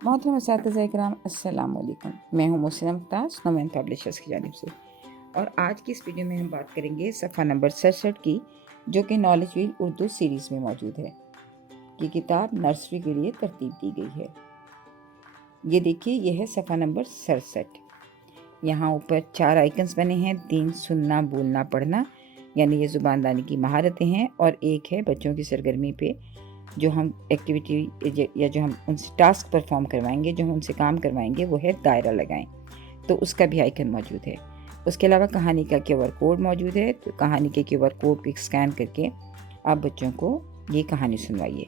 मोहतरम असातिज़ा इकराम, अस्सलाम वालेकुम। मैं हूँ मोहसिना मुमताज़, नोमैन पब्लिशर्स की जानिब से, और आज की इस वीडियो में हम बात करेंगे सफ़ा नंबर 67 की, जो कि नॉलेज व्हील उर्दू सीरीज़ में मौजूद है। ये किताब नर्सरी के लिए तरतीब दी गई है। ये देखिए, यह है सफ़ा नंबर 67। यहाँ ऊपर 4 आइकन्स बने हैं। 3 सुनना, बोलना, पढ़ना, यानी ये ज़ुबानदानी की महारतें हैं, और एक है बच्चों की सरगर्मी पे जो हम एक्टिविटी या जो हम उनसे टास्क परफॉर्म करवाएंगे, जो हम उनसे काम करवाएंगे, वो है दायरा लगाएं। तो उसका भी आइकन मौजूद है। उसके अलावा कहानी का QR कोड मौजूद है। तो कहानी के QR कोड को स्कैन करके आप बच्चों को ये कहानी सुनवाइए।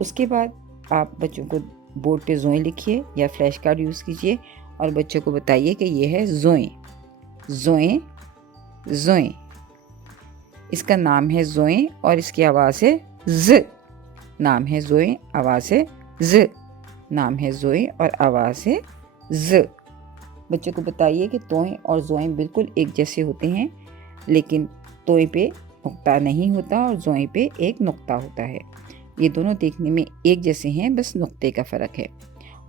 उसके बाद आप बच्चों को बोर्ड पे ज़ोएं लिखिए या फ्लैश कार्ड यूज़ कीजिए और बच्चों को बताइए कि ये है ज़ोएं। ज़ोएं, ज़ोएं, इसका नाम है ज़ोएं और इसकी आवाज़ है ज़। नाम है ज़ोएं, आवाज़ है ज़। नाम है ज़ोएं और आवाज़ है ज़। बच्चों को बताइए कि तोएं और ज़ोएं बिल्कुल एक जैसे होते हैं, लेकिन तोएं पे नुक्ता नहीं होता और ज़ोएं पे एक नुक्ता होता है। ये दोनों देखने में एक जैसे हैं, बस नुक्ते का फ़र्क है,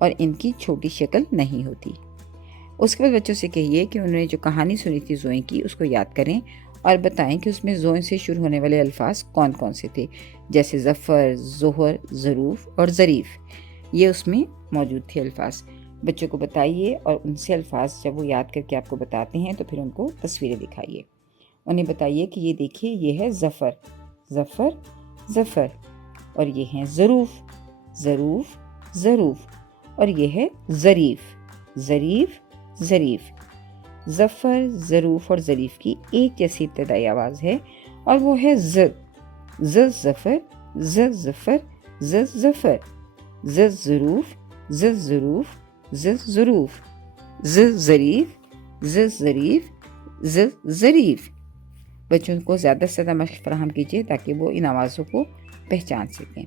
और इनकी छोटी शक्ल नहीं होती। उसके बाद बच्चों से कहिए कि उन्होंने जो कहानी सुनी थी ज़ोएं की, उसको याद करें और बताएं कि उसमें ज़ोएं से शुरू होने वाले अल्फाज कौन कौन से थे, जैसे ज़फ़र, ज़ोहर, ज़रूफ़ और ज़रीफ़। ये उसमें मौजूद थे अल्फाज। बच्चों को बताइए और उनसे अल्फाज जब वो याद करके आपको बताते हैं तो फिर उनको तस्वीरें दिखाइए। उन्हें बताइए कि ये देखिए, ये है ज़फ़र, ज़फ़र, ज़फ़र, और ये हैं ज़रूफ़, ज़रूफ़, ज़रूफ़, और ये है ज़रीफ़, ज़रीफ़, ज़रीफ़। ज़फ़र, ज़रूफ़ और ज़रीफ़ की एक जैसी इब्तदाई आवाज़ है और वो है ज़। ज़ ज़फ़र, ज़ ज़फ़र, ज़ ज़फ़र, ज़ ज़रूफ़, ज़ ज़रूफ़, ज़ ज़रूफ़, ज़ ज़रीफ़, ज़ ज़रीफ़, ज़ ज़रीफ़। बच्चों को ज़्यादा से ज़्यादा मशक़ फ़राहम कीजिए ताकि वो इन आवाज़ों को पहचान सकें।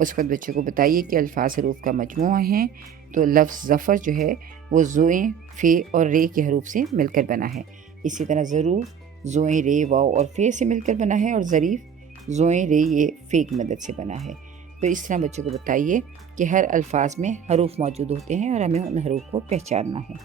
उसके बाद बच्चों को बताइए कि अल्फाज हरूफ का मजमूआ है। तो लफ्ज़ ज़फ़र जो है वो ज़ोएं, फ़े और रे के हरूफ से मिलकर बना है। इसी तरह ज़रूफ़ ज़ोएं, रे, वाव और फ़े से मिलकर बना है, और ज़रीफ़ ज़ोएं, रे, ये फ़े की मदद से बना है। तो इस तरह बच्चों को बताइए कि हर अल्फाज में हरूफ मौजूद होते हैं और हमें उन हरूफ को पहचानना है।